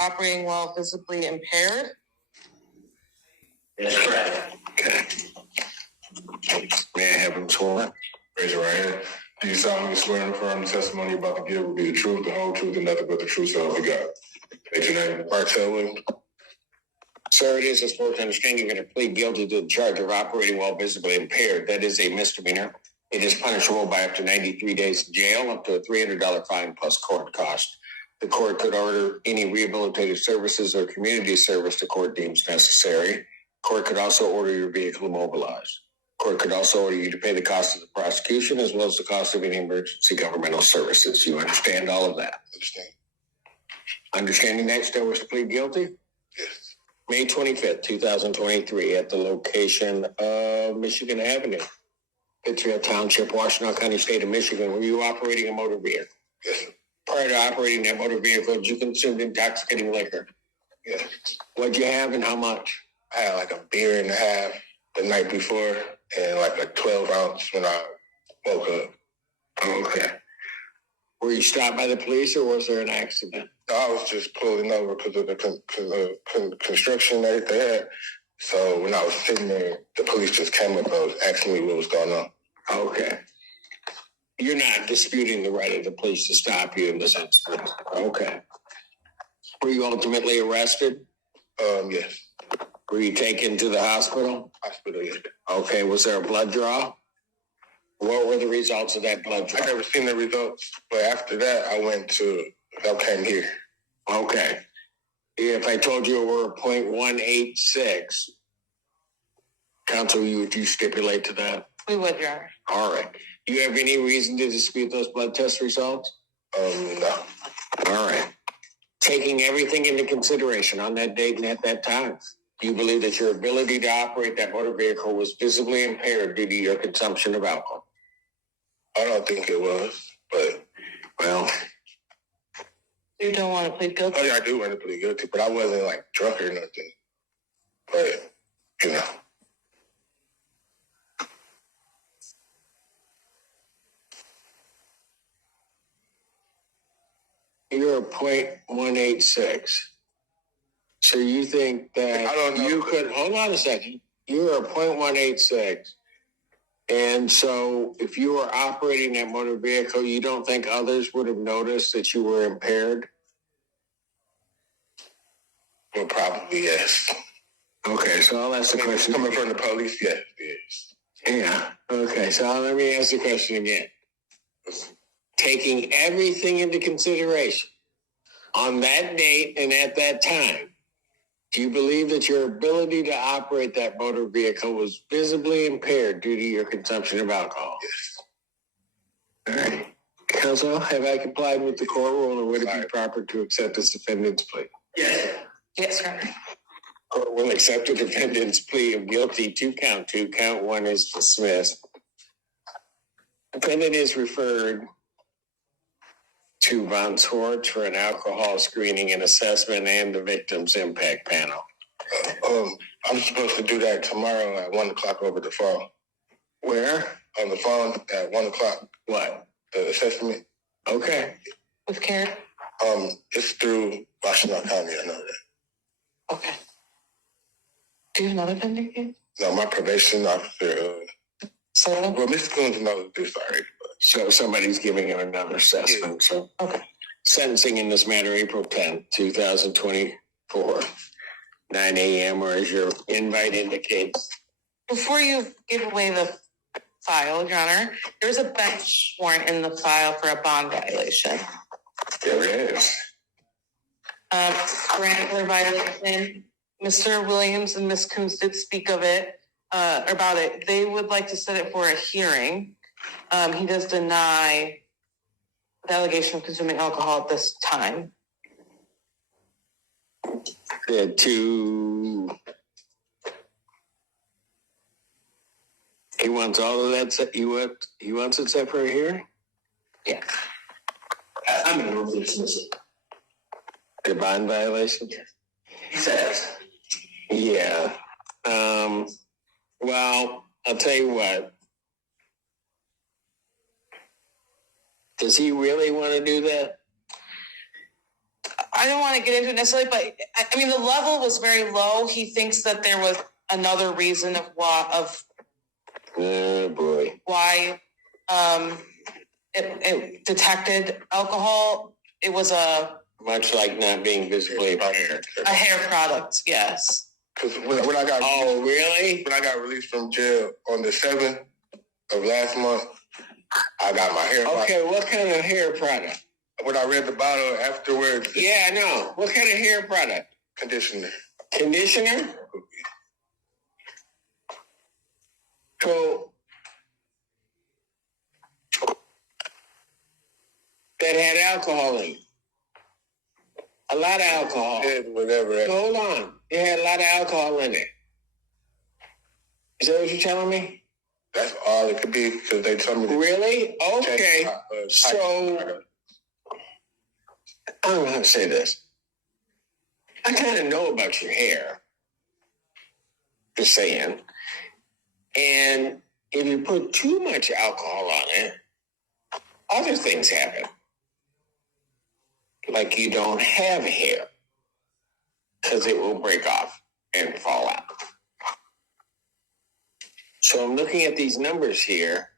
operating while visibly impaired? That's correct. Okay. May I have him sworn? Raise your right hand. Do you solemnly swear and affirm the testimony you're about to give will be the truth, the whole truth, and nothing but the truth, so help you God? State your name. Bartell Williams. Sir, it is as far as I understand, you're going to plead guilty to the charge of operating while visibly impaired. That is a misdemeanor. It is punishable by up to 93 days in jail, up to a $300 fine plus court cost. The court could order any rehabilitative services or community service the court deems necessary. Court could also order your vehicle immobilized. Court could also order you to pay the cost of the prosecution as well as the cost of any emergency governmental services. You understand all of that? Understand. Understanding that, still wish to plead guilty? Yes. May 25th, 2023, at the location of Michigan Avenue, Pittsfield Township, Washtenaw County, State of Michigan. Were you operating a motor vehicle? Yes. Prior to operating that motor vehicle, did you consume intoxicating liquor? Yes. What'd you have and how much? I had like a beer and a half the night before and like a 12 ounce when I woke up. Okay. Were you stopped by the police or was there an accident? I was just pulling over because of the construction that they had. So when I was sitting there, the police just came up and was asking me what was going on. Okay. You're not disputing the right of the police to stop you in this instance? Okay. Were you ultimately arrested? Yes. Were you taken to the hospital? Hospital, yes. Okay. Was there a blood draw? What were the results of that blood draw? I never seen the results, but after that, I came here. Okay. If I told you it were 0.186, counsel, would you stipulate to that? We would, Your Honor. All right. Do you have any reason to dispute those blood test results? No. All right. Taking everything into consideration on that date and at that time, do you believe that your ability to operate that motor vehicle was visibly impaired due to your consumption of alcohol? I don't think it was, but... Well... You don't want to plead guilty? Oh, yeah, I do want to plead guilty, but I wasn't, like, drunk or nothing. But, you know... You're a 0.186. So you think that I don't know. You could, hold on a second. You're a 0.186. And so if you were operating that motor vehicle, you don't think others would have noticed that you were impaired? Well, probably, yes. Okay, so I'll ask the question. Coming from the police, yes. Yeah, okay, so let me ask the question again. Taking everything into consideration, on that date and at that time, do you believe that your ability to operate that motor vehicle was visibly impaired due to your consumption of alcohol? Yes. All right. Counsel, have I complied with the court rule, or would it be proper to accept this defendant's plea? Yes. Yes, Your Honor. Court will accept the defendant's plea of guilty to count 2. Count 1 is dismissed. Defendant is referred to Von Schwartz for an alcohol screening and assessment and the victim's impact panel. I'm supposed to do that tomorrow at 1 o'clock over the phone. Where? On the phone at 1 o'clock. What? The assessment. Okay. With Karen? It's through Washtenaw County, I know that. Okay. Do you have another pending case? No, my probation officer, So? well, Mr. Coons knows this already, but... So somebody's giving him another assessment. So Okay. sentencing in this matter, April 10th, 2024, 9 a.m., or as your invite indicates. Before you give away the file, Your Honor, there's a bench warrant in the file for a bond violation. There is. Grant violation. Mr. Williams and Ms. Coons did speak of it, about it. They would like to set it for a hearing. He does deny the allegation of consuming alcohol at this time. He wants all of that. He wants it set for a hearing? Yeah. I'm going to move this. The bond violation? He says. Yeah. Well, I'll tell you what. Does he really want to do that? I don't want to get into it necessarily, but I mean, the level was very low. He thinks that there was another reason of Oh boy. why it detected alcohol. It was Much like not being visibly impaired. a hair product, yes. Because when I got really? when I got released from jail on the 7th of last month, I got my hair. Okay, what kind of hair product? When I read the bottle afterwards, Yeah, I know. What kind of hair product? conditioner. Conditioner? So that had alcohol in it. A lot of alcohol. Whatever. Hold on. It had a lot of alcohol in it. Is that what you're telling me? That's all it could be because they told me. Really? Okay. So I don't know how to say this. I kind of know about your hair. Just saying. And if you put too much alcohol on it, other things happen. Like you don't have hair because it will break off and fall out. So I'm looking at these numbers here,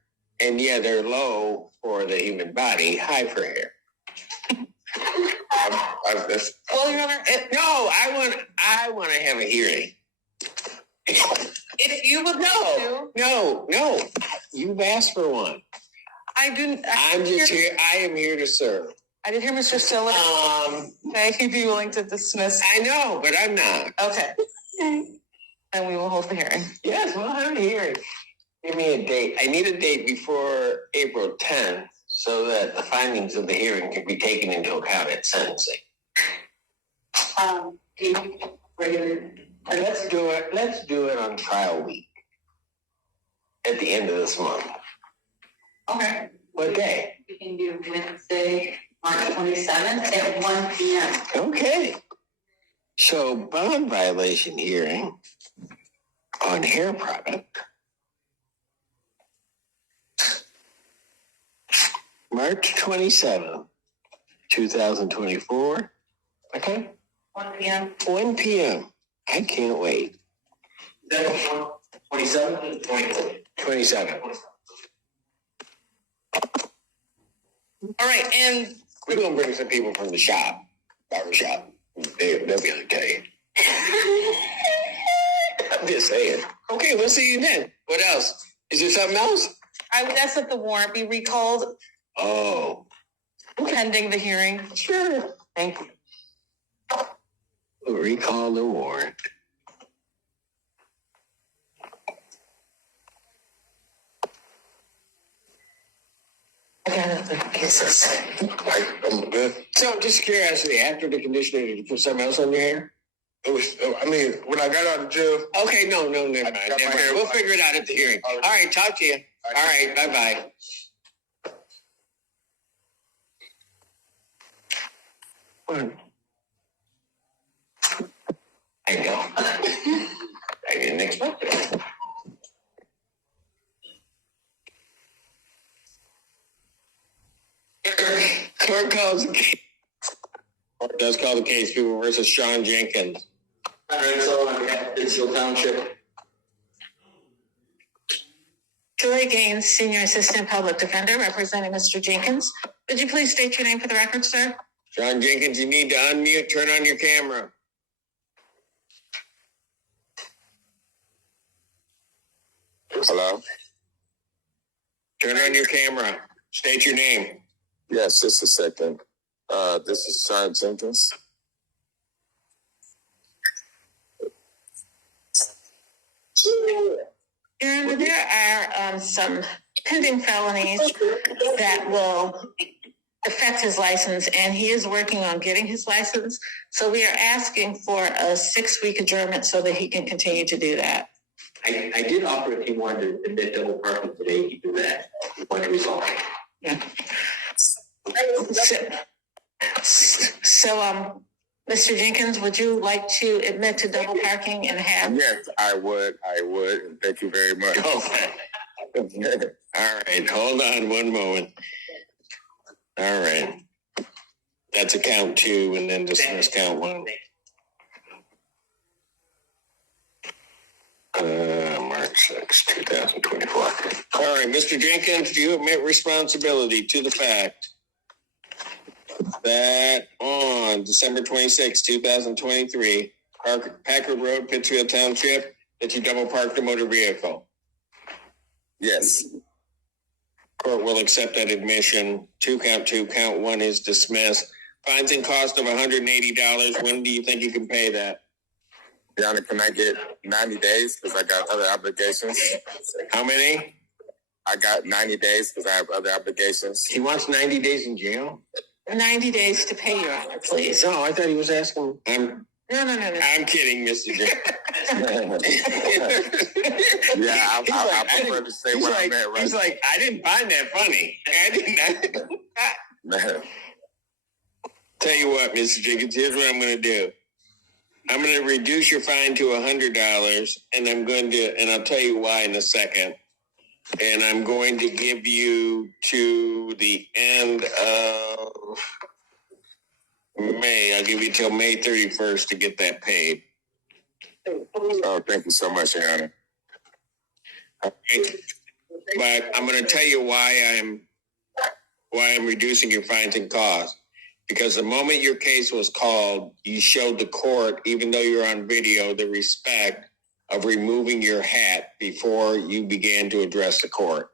and yeah, they're low for the human body, high for hair. Well, Your Honor, I want to have a hearing. if you would like to, No. You've asked for one. I'm just here. I am here to serve. I did hear Mr. Stiller. May he be willing to dismiss? I know, but I'm not. Okay. And we will hold the hearing. Yes, well, I'm here. Give me a date. I need a date before April 10th so that the findings of the hearing can be taken into account at sentencing. Let's do it. Let's do it on trial week at the end of this month. Okay. What day? We can do Wednesday, March 27th at 1 p.m. Okay. So bond violation hearing on hair product. March 27th, 2024. Okay. 1 p.m. 1 p.m. I can't wait. 27? 27. All right, and We're going to bring some people from the shop, barber shop. They'll be okay. I'm just saying. Okay, we'll see you then. What else? Is there something else? I would ask that the warrant be recalled Oh, pending the hearing. sure. Thank you. We'll recall the warrant. I'm good. So, just curiosity, after the conditioner, did you put something else on your hair? It was. I mean, when I got out of jail, Okay, no, never mind. got my hair- We'll figure it out at the hearing. All right, talk to you. All right, bye-bye. I know. I didn't expect it. Court calls the case. Court does call the case, People versus Sean Jenkins. Pittsfield Township. Julie Gaines, Senior Assistant Public Defender, representing Mr. Jenkins. Would you please state your name for the record, sir? Sean Jenkins, you need to unmute, turn on your camera. hello. Turn on your camera. State your name. Yes, just a second. This is Sean Jenkins. Your Honor, there are some pending felonies that will affect his license, and he is working on getting his license. So we are asking for a 6-week adjournment so that he can continue to do that. I did offer if he wanted to admit double parking today, he'd do that. He wanted to resolve it. Yeah. So, Mr. Jenkins, would you like to admit to double parking and have? Yes, I would. And thank you very much. Okay. All right. Hold on one moment. All right. That's a count 2, and then dismiss count 1. March 6, 2024. All right, Mr. Jenkins, do you admit responsibility to the fact that on December 26, 2023, Packard Road, Pittsfield Township, that you double parked a motor vehicle? Yes. Court will accept that admission. Count 2, count 1 is dismissed. Fines and cost of $180. When do you think you can pay that? Your Honor, can I get 90 days because I got other obligations? How many? I got 90 days because I have other obligations. He wants 90 days in jail? 90 days to pay, Your Honor, please. No, I thought he was asking. No. I'm kidding, Mr. J. Yeah, I prefer to say what I meant, right? He's like, I didn't find that funny. I didn't. Tell you what, Mr. Jenkins, here's what I'm going to do. I'm going to reduce your fine to $100, and I'll tell you why in a second. And I'm going to give you to the end of May. I'll give you till May 31st to get that paid. Oh, thank you so much, Your Honor. Okay. But I'm going to tell you why I'm reducing your fines and costs. Because the moment your case was called, you showed the court, even though you're on video, the respect of removing your hat before you began to address the court.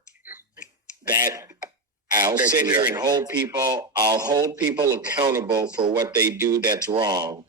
That I'll sit here and hold people accountable for what they do that's wrong.